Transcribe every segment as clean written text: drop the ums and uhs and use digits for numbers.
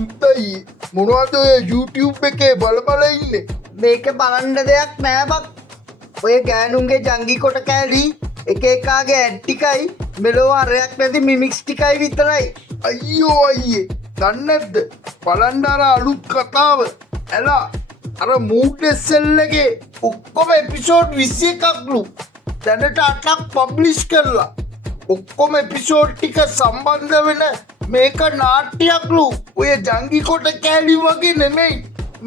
සුද්දයි මොනවද ඔය YouTube එකේ බල ඉන්නේ? මේක බලන්න දෙයක් නෑ බක්. ඔය ගෑනුන්ගේ ජංගි කොට කෑලි එක එකාගේ ඇඩ් ටිකයි මෙලෝ අරයක් නැති මිමික්ස් ටිකයි විතරයි. අයියෝ අයියේ දන්නේ නැද්ද? බලන්න අර අලුත් කතාව. එලා අර මූඩ් SL එකේ ඔක්කොම එපිසෝඩ් 21ක්ලු. දැනට 8ක් පබ්ලිෂ් කරලා. ඔක්කොම එපිසෝඩ් ටික සම්බන්ධ වෙන මේක නාට්‍යයක්ලු. ඔය ජංගි කොට කෑලි වගේ නෙමෙයි.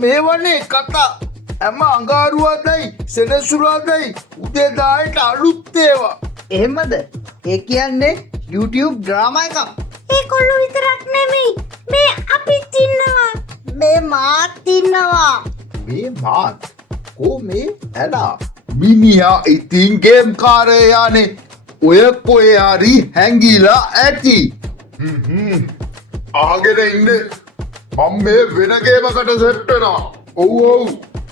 මේවනේ කතා. හැම අඟහරුවාදයි සෙනසුරාදයි උදේ 10ට අලුත් ඒවා. එහෙමද? ඒ කියන්නේ YouTube ඩ්‍රාමා එකක්. ඒකොල්ලෝ විතරක් නෙමෙයි මේ අපිත් ඉන්නවා. මේ මාත් ඉන්නවා. මේ මාත් කෝ මේ ඇලා මිනිහා ඉතින් ගේම් කාරයානේ. ඔය කොේ හරි හැංගිලා ඇති. ආගෙන ඉන්න මම මේ වෙන ගේමකට සෙට් වෙනවා. ඔව්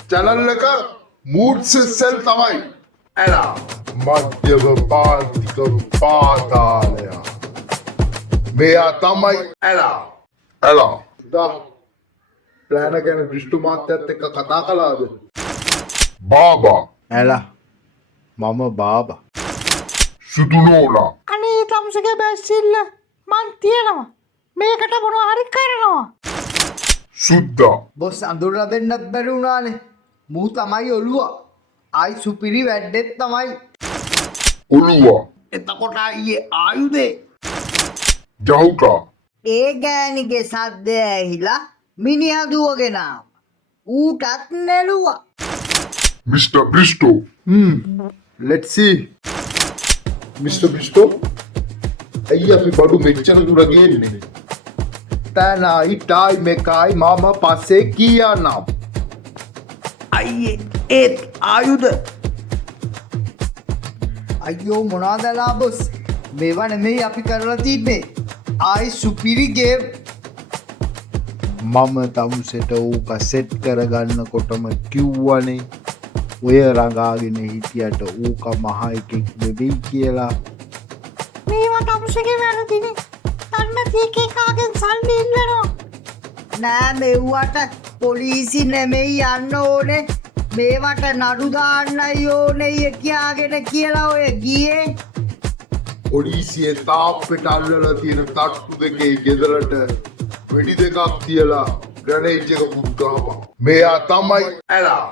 channel එක moods SL තමයි. ඇලා මධ්‍යම පාතික පාතාලය. මෙයා තමයි ඇලා දා ප්ලෑන ගැන විෂ්ණු මාත්‍යත් එක්ක කතා කළාද? බාබා ඇලා මම බාබා. සුදු නෝනා අනේ තමුසගේ බැස්සිල්ල මං තියනවා. මේකට මොනවා හරි කරනවා. සුද්දා බොස් අඳුරලා දෙන්නත් බැරි වුණානේ. මූ තමයි ඔළුව. ආයි සුපිරි වැඩෙත් තමයි. ඔළුවා එතකොට අයියේ ආයුධේ. ජහුකා ඒ ගෑනිගේ සද්දය ඇහිලා මිනිහා දුවගෙන ආවා. ඌටත් නෙළුවා. මිස්ටර් බ්‍රිස්ටෝ let's see මිස්ටර් බ්‍රිස්ටෝ අයියා අපි බඩු මෙච්චර දුර ගේන්නේ. තනයි ටයි මේකයි මම පස්සේ කියන්නම්. අයියේ ඒත් ආයුධ අයියෝ මොනවදලා බොස් මේවා නෙමෙයි අපි කරලා තින්නේ. ආයි සුපිරි ගේම්. මම තමුසෙට ඌක සෙට් කරගන්නකොටම කිව්වනේ ඔය රඟාගෙන හිටියට ඌක මහ එකෙක් නෙවෙයි කියලා. මේවා තමුසගේ වැරදිනේ. තන්න තීකේ කාගෙන් සල්ලි ඉල්ලනවා. නෑ මෙව්වට පොලිසි නෙමෙයි යන්න ඕනේ. මේවට නඩු දාන්නයි ඕනේ කියාගෙන කියලා ඔය ගියේ. පොලිසියේ තාප්පෙට අල්ලලා තියෙන තට්ටු දෙකේ ගෙදරට වෙඩි දෙකක් තියලා ග්‍රනේඩ් එක පුට්ටාවා. මෙයා තමයි ඇලා